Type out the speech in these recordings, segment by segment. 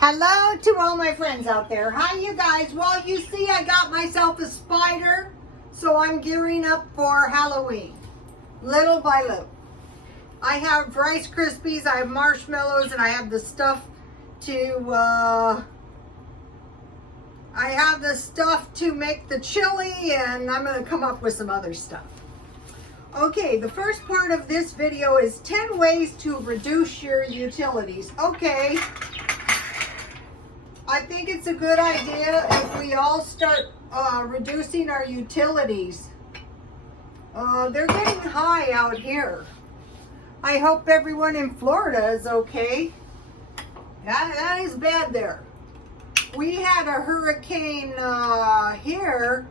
Hello to all my friends out there. Hi, you guys. Well, you see, I got myself a spider, so I'm gearing up for Halloween, little by little. I have Rice Krispies, I have marshmallows, and I have the stuff to make the chili, and I'm going to come up with some other stuff. Okay, the first part of this video is 10 ways to reduce your utilities. Okay. I think it's a good idea if we all start reducing our utilities. They're getting high out here. I hope everyone in Florida is okay. That is bad there. We had a hurricane here,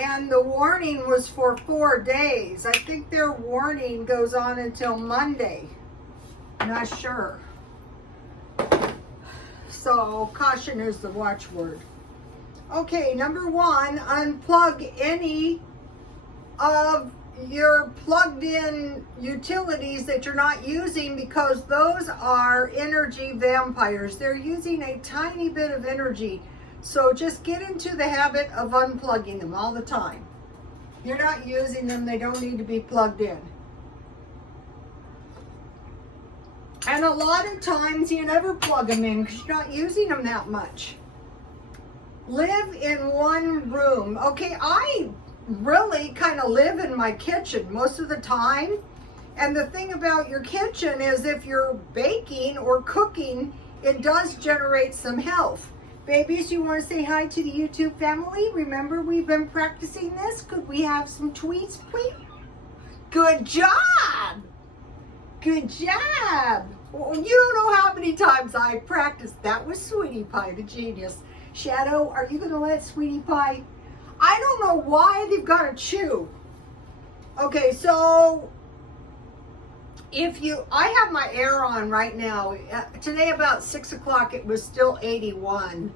and the warning was for 4 days. I think their warning goes on until Monday. I'm not sure. So caution is the watchword. Okay, number 1, unplug any of your plugged in utilities that you're not using, because those are energy vampires. They're using a tiny bit of energy. So just get into the habit of unplugging them all the time. You're not using them, they don't need to be plugged in. And a lot of times you never plug them in because you're not using them that much. Live in one room. Okay, I really kind of live in my kitchen most of the time. And the thing about your kitchen is if you're baking or cooking, it does generate some health. Babies, you want to say hi to the YouTube family? Remember, we've been practicing this. Could we have some tweets, please? Good job! Good job. Well, you don't know how many times I practiced. That was Sweetie Pie, the genius. Shadow, are you going to let Sweetie Pie? I don't know why they've got to chew. Okay, so I have my air on right now. Today about 6 o'clock, it was still 81.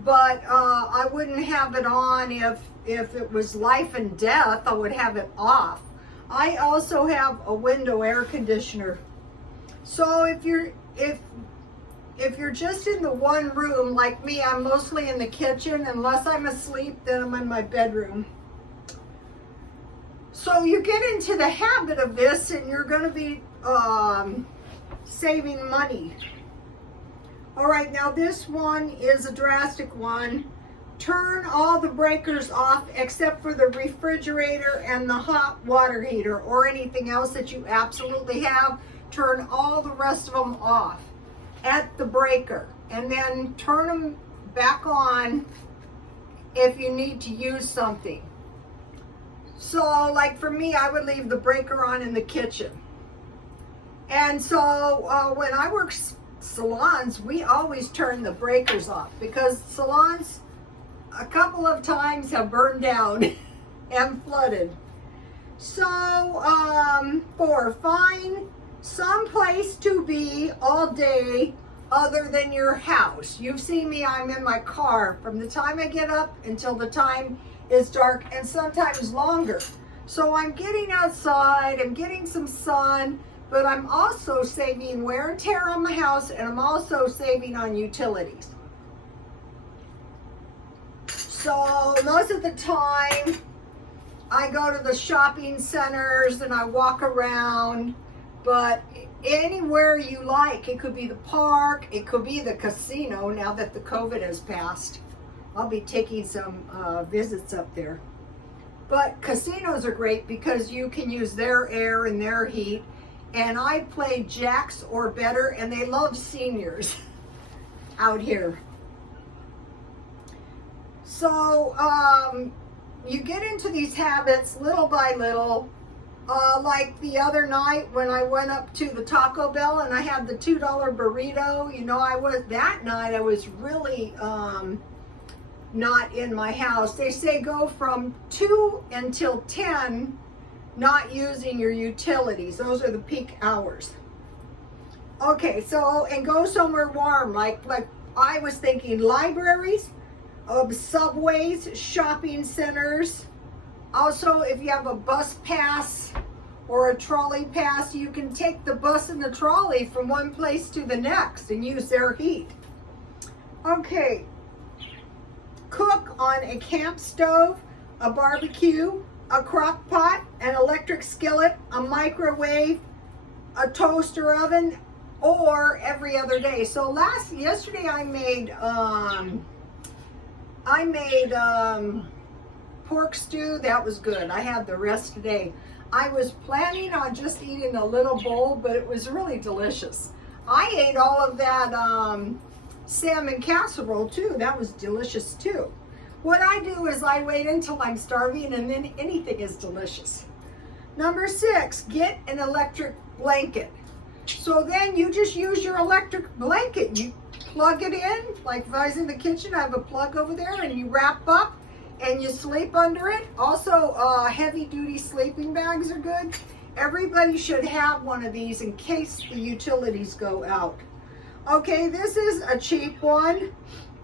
But I wouldn't have it on if it was life and death. I would have it off. I also have a window air conditioner. So if you're just in the one room like me, I'm mostly in the kitchen. Unless I'm asleep, then I'm in my bedroom. So you get into the habit of this and you're going to be saving money. All right, now this one is a drastic one. Turn all the breakers off except for the refrigerator and the hot water heater, or anything else that you absolutely have. Turn all the rest of them off at the breaker, and then turn them back on if you need to use something. So like for me, I would leave the breaker on in the kitchen. And so when I work salons, we always turn the breakers off, because salons a couple of times have burned down and flooded. So, 4, find some place to be all day other than your house. You've seen me, I'm in my car from the time I get up until the time it's dark, and sometimes longer. So I'm getting outside, I'm getting some sun, but I'm also saving wear and tear on my house, and I'm also saving on utilities. So most of the time, I go to the shopping centers and I walk around, but anywhere you like. It could be the park, it could be the casino now that the COVID has passed. I'll be taking some visits up there. But casinos are great because you can use their air and their heat. And I play jacks or better, and they love seniors out here. So you get into these habits little by little. Like the other night when I went up to the Taco Bell and I had the $2 burrito, you know, that night I was really not in my house. They say go from 2 until 10 not using your utilities. Those are the peak hours. Okay, so, and go somewhere warm, like I was thinking libraries, subways, shopping centers. Also, if you have a bus pass or a trolley pass, you can take the bus and the trolley from one place to the next and use their heat. Okay, cook on a camp stove, a barbecue, a crock pot, an electric skillet, a microwave, a toaster oven, or every other day. So yesterday I made pork stew. That was good. I had the rest today. I was planning on just eating a little bowl, but it was really delicious. I ate all of that salmon casserole too. That was delicious too. What I do is I wait until I'm starving, and then anything is delicious. Number 6, get an electric blanket. So then you just use your electric blanket. You plug it in, like if I was in the kitchen, I have a plug over there, and you wrap up and you sleep under it. Also, heavy duty sleeping bags are good. Everybody should have one of these in case the utilities go out. Okay, this is a cheap one.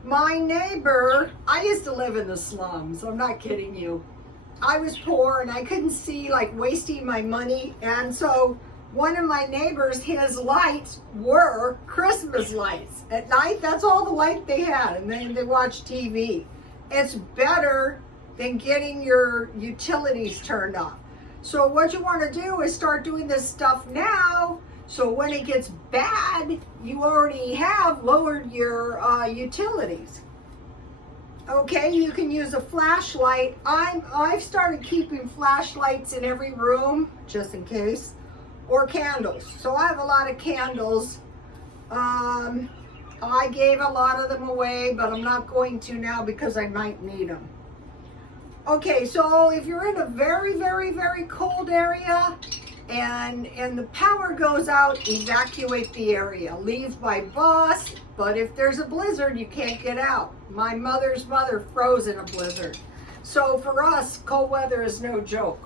My neighbor, I used to live in the slums, I'm not kidding you. I was poor and I couldn't see, like, wasting my money, and so one of my neighbors, his lights were Christmas lights. At night, that's all the light they had, and then they watched TV. It's better than getting your utilities turned off. So what you want to do is start doing this stuff now, so when it gets bad, you already have lowered your utilities. Okay, you can use a flashlight. I've started keeping flashlights in every room, just in case, or candles. So I have a lot of candles. I gave a lot of them away, but I'm not going to now because I might need them. Okay, so if you're in a very, very, very cold area and the power goes out, evacuate the area. Leave by bus, but if there's a blizzard, you can't get out. My mother's mother froze in a blizzard. So for us, cold weather is no joke.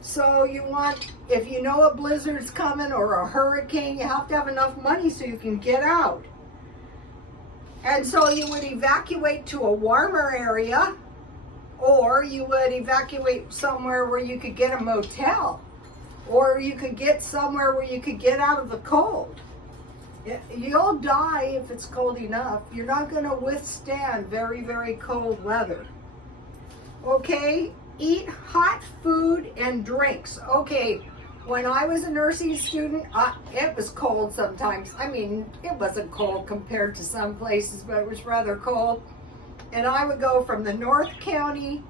So if you know a blizzard's coming or a hurricane, you have to have enough money so you can get out. And so you would evacuate to a warmer area, or you would evacuate somewhere where you could get a motel, or you could get somewhere where you could get out of the cold. You'll die if it's cold enough. You're not going to withstand very, very cold weather. Okay, eat hot food and drinks. Okay, when I was a nursing student, it was cold sometimes. I mean, it wasn't cold compared to some places, but it was rather cold. And I would go from the North County.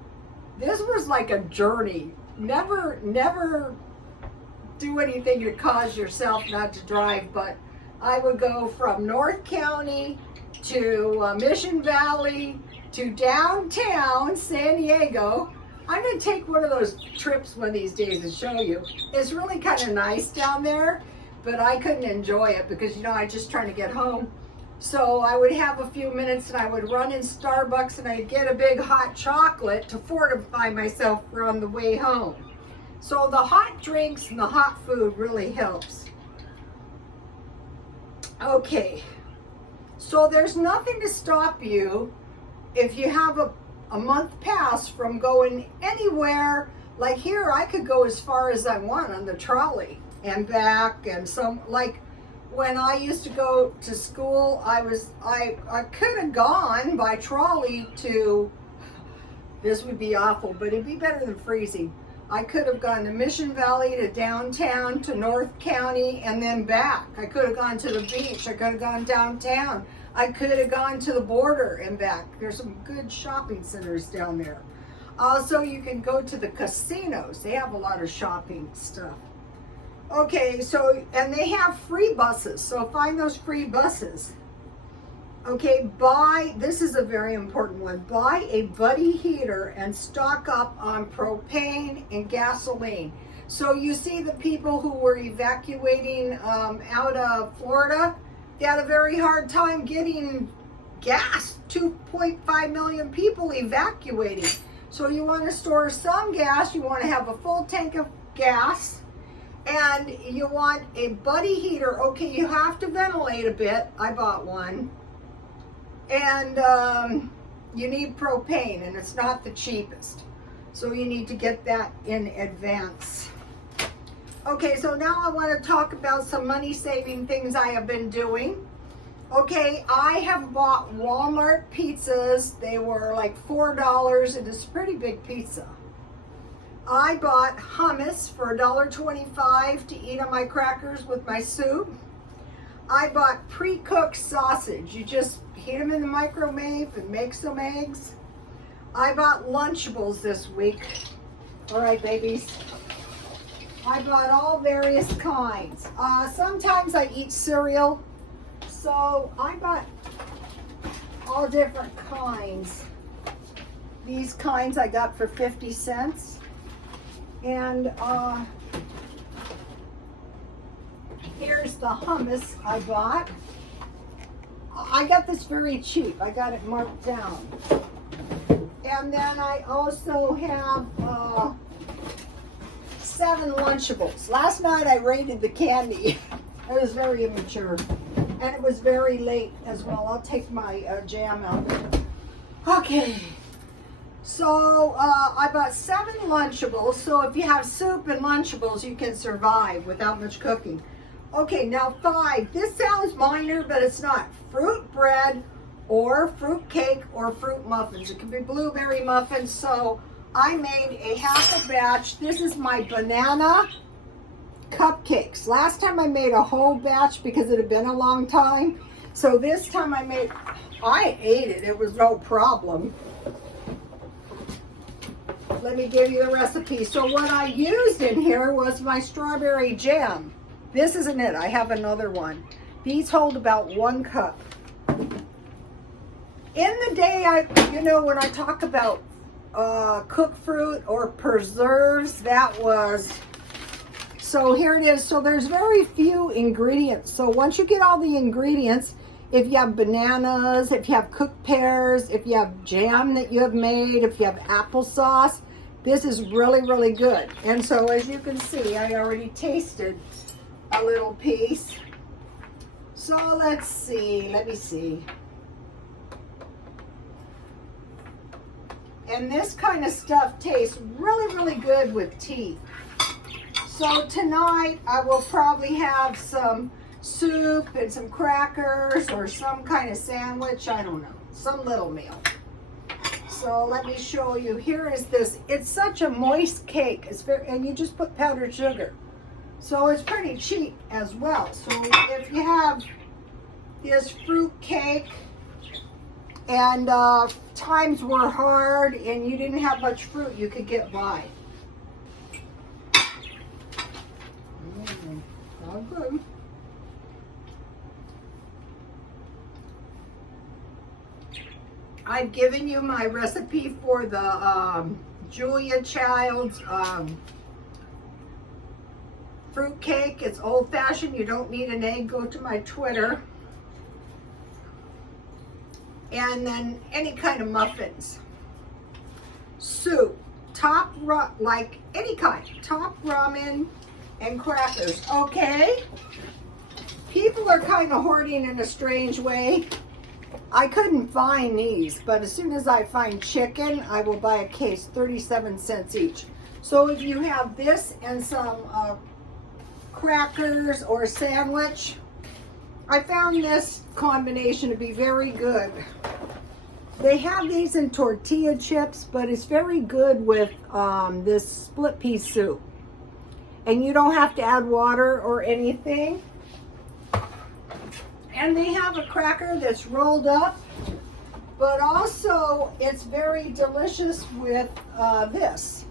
This was like a journey. Never do anything to cause yourself not to drive, but I would go from North County to Mission Valley to downtown San Diego. I'm going to take one of those trips one of these days and show you. It's really kind of nice down there, but I couldn't enjoy it because, I'm just trying to get home. So I would have a few minutes and I would run in Starbucks and I'd get a big hot chocolate to fortify myself for on the way home. So the hot drinks and the hot food really helps. Okay, so there's nothing to stop you if you have a month pass from going anywhere. Like here, I could go as far as I want on the trolley and back, and like when I used to go to school, I could have gone by trolley to, this would be awful, but it'd be better than freezing. I could have gone to Mission Valley, to downtown, to North County, and then back. I could have gone to the beach. I could have gone downtown. I could have gone to the border and back. There's some good shopping centers down there. Also, you can go to the casinos. They have a lot of shopping stuff. Okay, so, and they have free buses. So find those free buses. Okay, this is a very important one. Buy a buddy heater and stock up on propane and gasoline. So you see the people who were evacuating out of Florida, they had a very hard time getting gas. 2.5 million people evacuating. So you want to store some gas, you want to have a full tank of gas, and you want a buddy heater. Okay, you have to ventilate a bit. I bought one. And you need propane, and it's not the cheapest. So you need to get that in advance. Okay, so now I want to talk about some money saving things I have been doing. Okay, I have bought Walmart pizzas. They were like $4 and it's a pretty big pizza. I bought hummus for $1.25 to eat on my crackers with my soup. I bought pre-cooked sausage. You just heat them in the microwave and make some eggs. I bought Lunchables this week. All right, babies. I bought all various kinds. Sometimes I eat cereal, so I bought all different kinds. These kinds I got for 50 cents. And here's the hummus I bought. I got this very cheap. I got it marked down. And then I also have 7 Lunchables. Last night I raided the candy. It was very immature. And it was very late as well. I'll take my jam out. Okay. So I bought 7 Lunchables. So if you have soup and Lunchables, you can survive without much cooking. Okay, now 5. This sounds minor, but it's not. Fruit bread or fruit cake or fruit muffins. It could be blueberry muffins. So I made a half a batch. This is my banana cupcakes. Last time I made a whole batch because it had been a long time. So this time I ate it. It was no problem. Let me give you the recipe. So what I used in here was my strawberry jam. This isn't it. I have another one. These hold about 1 cup. In the day, when I talk about cooked fruit or preserves, that was, so here it is. So there's very few ingredients. So once you get all the ingredients, if you have bananas, if you have cooked pears, if you have jam that you have made, if you have applesauce, this is really, really good. And so as you can see, I already tasted a little piece. So let's see, let me see. And this kind of stuff tastes really, really good with tea. So tonight I will probably have some soup and some crackers or some kind of sandwich, I don't know, some little meal. So let me show you. Here is this. It's such a moist cake. It's very, and you just put powdered sugar. So it's pretty cheap as well. So if you have this fruit cake and times were hard and you didn't have much fruit, you could get by. All good. I've given you my recipe for the Julia Child's fruit cake. It's old-fashioned. You don't need an egg. Go to my Twitter. And then any kind of muffins. Soup. Like any kind. Top ramen and crackers. Okay? People are kind of hoarding in a strange way. I couldn't find these, but as soon as I find chicken, I will buy a case, 37 cents each. So if you have this and some crackers or a sandwich, I found this combination to be very good. They have these in tortilla chips, but it's very good with this split pea soup. And you don't have to add water or anything. And they have a cracker that's rolled up, but also it's very delicious with this.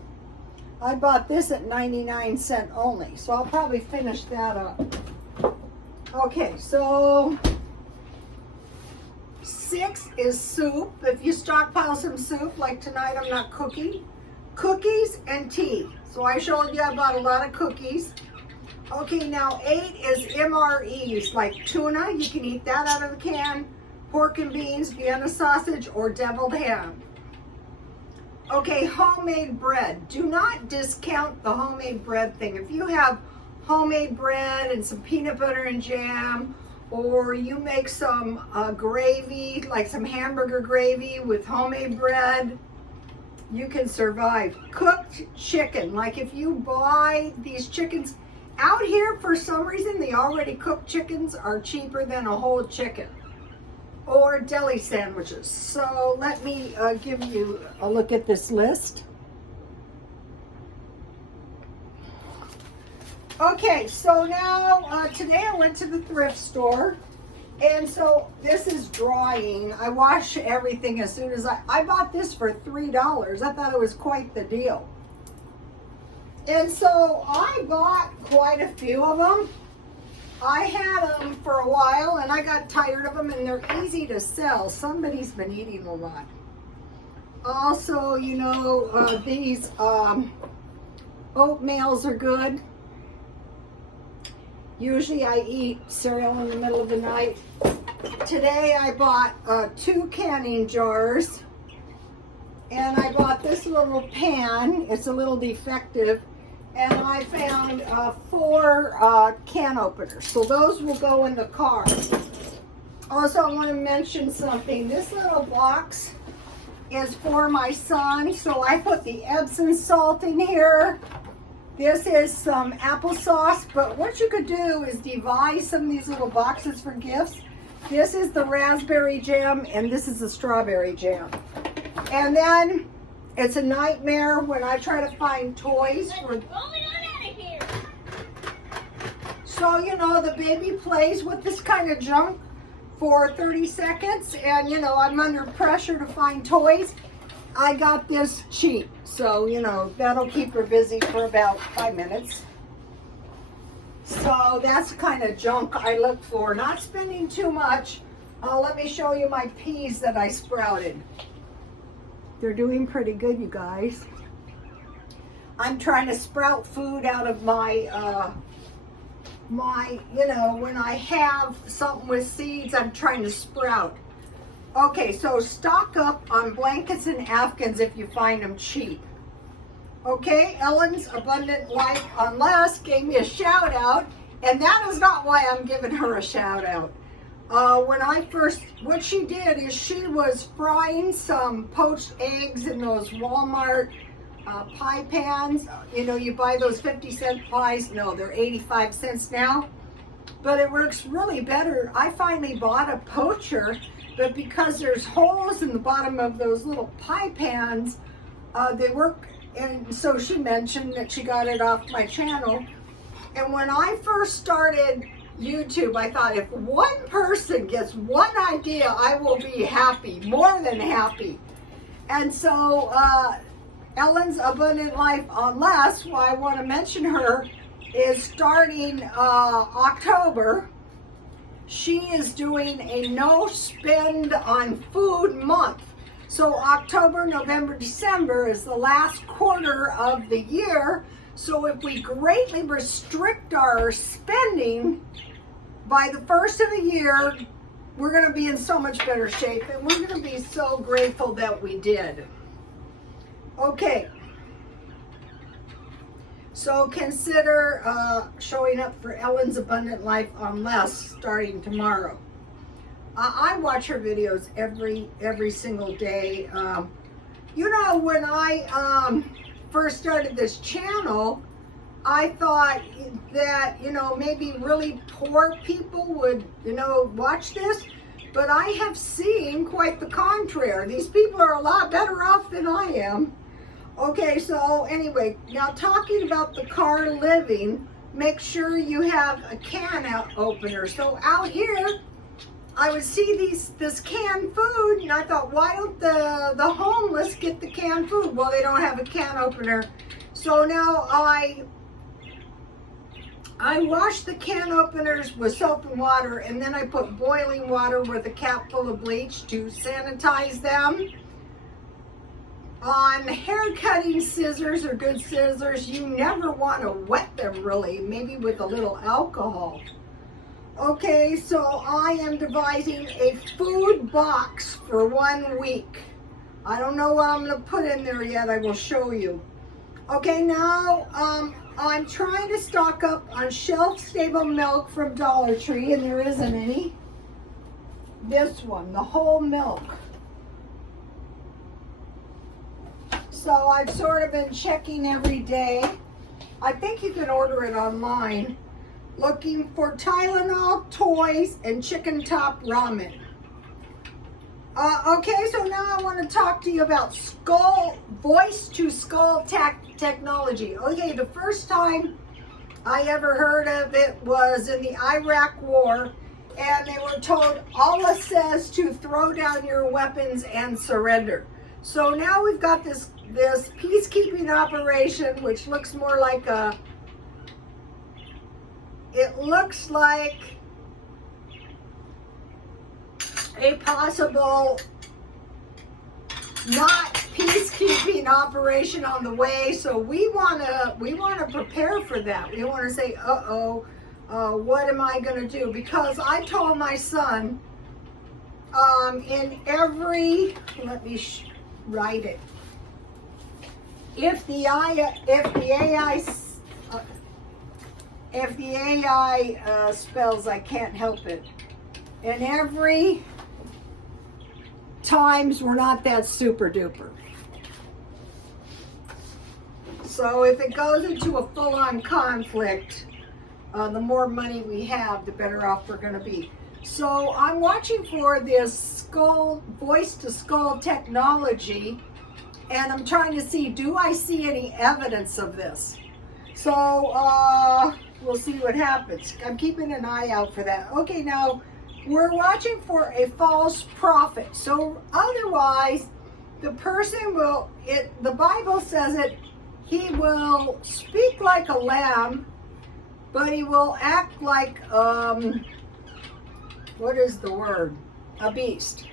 I bought this at 99 cents only, so I'll probably finish that up. Okay, so 6 is soup. If you stockpile some soup, like tonight I'm not cooking. Cookies and tea. So I showed you I bought a lot of cookies. Okay, now 8 is MREs, like tuna. You can eat that out of the can. Pork and beans, Vienna sausage, or deviled ham. Okay, homemade bread. Do not discount the homemade bread thing. If you have homemade bread and some peanut butter and jam, or you make some gravy, like some hamburger gravy with homemade bread, you can survive. Cooked chicken, like if you buy these chickens, out here, for some reason, the already cooked chickens are cheaper than a whole chicken. or deli sandwiches. So let me give you a look at this list. Okay, so now today I went to the thrift store, and so this is drying. I wash everything as soon as I bought this for $3. I thought it was quite the deal. And so I bought quite a few of them. I had them for a while and I got tired of them, and they're easy to sell. Somebody's been eating a lot. Also, you know, these oatmeals are good. Usually I eat cereal in the middle of the night. Today I bought 2 canning jars, and I bought this little pan. It's a little defective, and I found 4 can openers. So those will go in the car. Also, I want to mention something. This little box is for my son, so I put the Epsom salt in here. This is some applesauce, but what you could do is devise some of these little boxes for gifts. This is the raspberry jam, and this is the strawberry jam. And then it's a nightmare when I try to find toys for... So, you know, the baby plays with this kind of junk for 30 seconds, and, you know, I'm under pressure to find toys. I got this cheap, so, you know, that'll keep her busy for about 5 minutes. So that's the kind of junk I look for. Not spending too much. Let me show you my peas that I sprouted. They're doing pretty good, you guys. I'm trying to sprout food out of my, you know, when I have something with seeds, I'm trying to sprout. Okay, so stock up on blankets and Afghans if you find them cheap. Okay, Ellen's Abundant Life Unless gave me a shout out, and that is not why I'm giving her a shout out. What she did is she was frying some poached eggs in those Walmart pie pans. You know, you buy those 50-cent pies. No, they're 85 cents now. But it works really better. I finally bought a poacher, but because there's holes in the bottom of those little pie pans, they work. And so she mentioned that she got it off my channel. And when I first started YouTube, I thought if one person gets one idea, I will be happy, more than happy. And so Ellen's Abundant Life Unless, why I want to mention her, is starting October. She is doing a no spend on food month. So October, November, December is the last quarter of the year. So if we greatly restrict our spending by the first of the year, we're going to be in so much better shape, and we're going to be so grateful that we did. Okay. So consider showing up for Ellen's Abundant Life Unless starting tomorrow. I watch her videos every single day. You know, when I first started this channel, I thought that, you know, maybe really poor people would, you know, watch this. But I have seen quite the contrary. These people are a lot better off than I am. Okay, so anyway, now talking about the car living, make sure you have a can opener. So out here, I would see this canned food, and I thought, why don't the homeless get the canned food? Well, they don't have a can opener. So now I wash the can openers with soap and water, and then I put boiling water with a cap full of bleach to sanitize them. On hair cutting scissors or good scissors, you never want to wet them really, maybe with a little alcohol. Okay, so I am devising a food box for 1 week. I don't know what I'm going to put in there yet. I will show you. Okay, now I'm trying to stock up on shelf-stable milk from Dollar Tree, and there isn't any. This one, the whole milk. So I've sort of been checking every day. I think you can order it online. Looking for Tylenol, toys, and chicken top ramen. Okay, so now I want to talk to you about voice to skull technology. Okay, the first time I ever heard of it was in the Iraq War, and they were told Allah says to throw down your weapons and surrender. So now we've got this peacekeeping operation, which looks more like it looks like a possible not peacekeeping operation on the way. So we want to prepare for that. We want to say, what am I going to do? Because I told my son, in every, let me write it. If the AI spells, I can't help it. And every times we're not that super duper. So if it goes into a full-on conflict, the more money we have, the better off we're going to be. So I'm watching for this voice-to-skull technology, and I'm trying to see, do I see any evidence of this? So we'll see what happens. I'm keeping an eye out for that. Okay, now we're watching for a false prophet. So otherwise, the person will, the Bible says it, he will speak like a lamb, but he will act like, what is the word? A beast.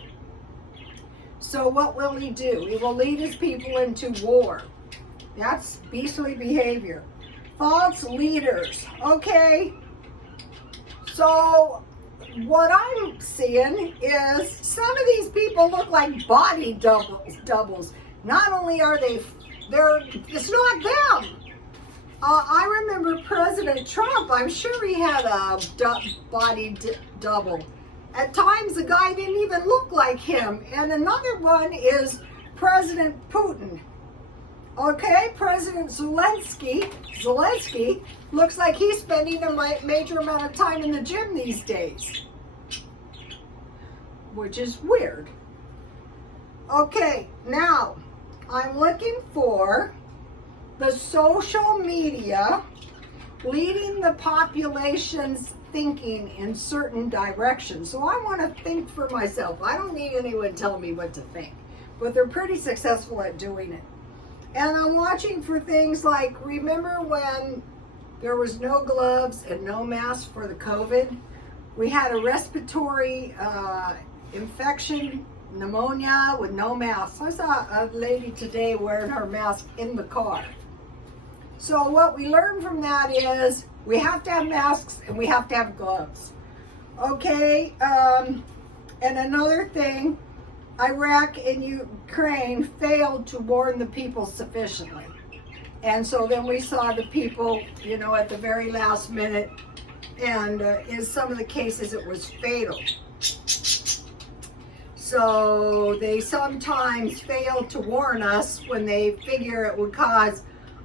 So what will he do? He will lead his people into war. That's beastly behavior. False leaders. Okay. So what I'm seeing is some of these people look like body doubles. Not only are it's not them. I remember President Trump, I'm sure he had a body double. At times the guy didn't even look like him. And another one is President Putin. Okay, President Zelensky looks like he's spending a major amount of time in the gym these days, which is weird. Okay, now I'm looking for the social media leading the population's thinking in certain directions. So I want to think for myself. I don't need anyone telling me what to think, but they're pretty successful at doing it. And I'm watching for things like, remember when there was no gloves and no mask for the COVID? We had a respiratory infection, pneumonia with no mask. I saw a lady today wearing her mask in the car. So what we learned from that is we have to have masks and we have to have gloves. Okay, and another thing, Iraq and Ukraine failed to warn the people sufficiently. And so then we saw the people, at the very last minute, and in some of the cases it was fatal. So they sometimes fail to warn us when they figure it would cause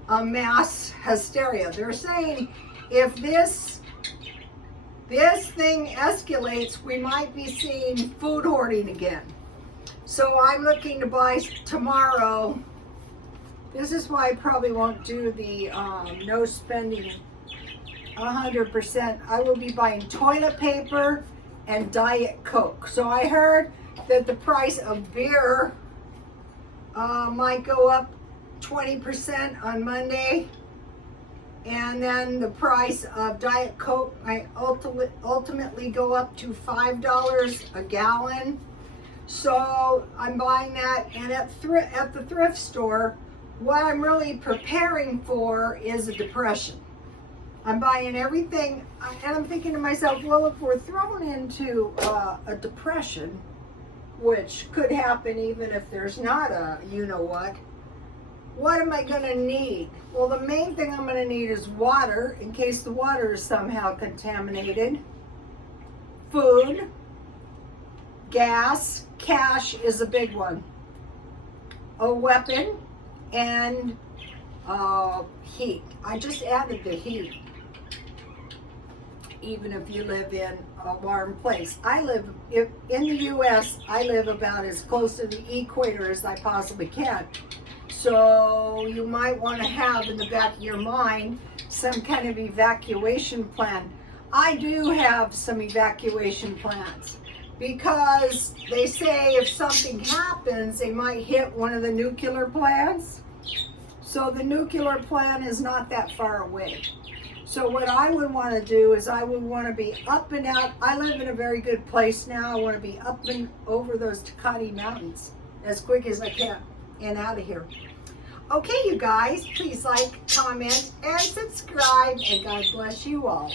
a mass hysteria. They're saying if this thing escalates, we might be seeing food hoarding again. So I'm looking to buy tomorrow. This is why I probably won't do the no spending 100%. I will be buying toilet paper and Diet Coke. So I heard that the price of beer might go up 20% on Monday, and then the price of Diet Coke might ultimately go up to $5 a gallon. So I'm buying that, and at the thrift store, what I'm really preparing for is a depression. I'm buying everything, and I'm thinking to myself, well, if we're thrown into a depression, which could happen even if there's not a what am I going to need? Well, the main thing I'm going to need is water, in case the water is somehow contaminated, food, gas, cash is a big one, a weapon, and heat. I just added the heat. even if you live in a warm place. In the U.S., I live about as close to the equator as I possibly can. So you might want to have in the back of your mind some kind of evacuation plan. I do have some evacuation plans because they say if something happens, they might hit one of the nuclear plants. So the nuclear plant is not that far away. So what I would want to do is I would want to be up and out. I live in a very good place now. I want to be up and over those Tecate Mountains as quick as I can and out of here. Okay, you guys, please like, comment, and subscribe, and God bless you all.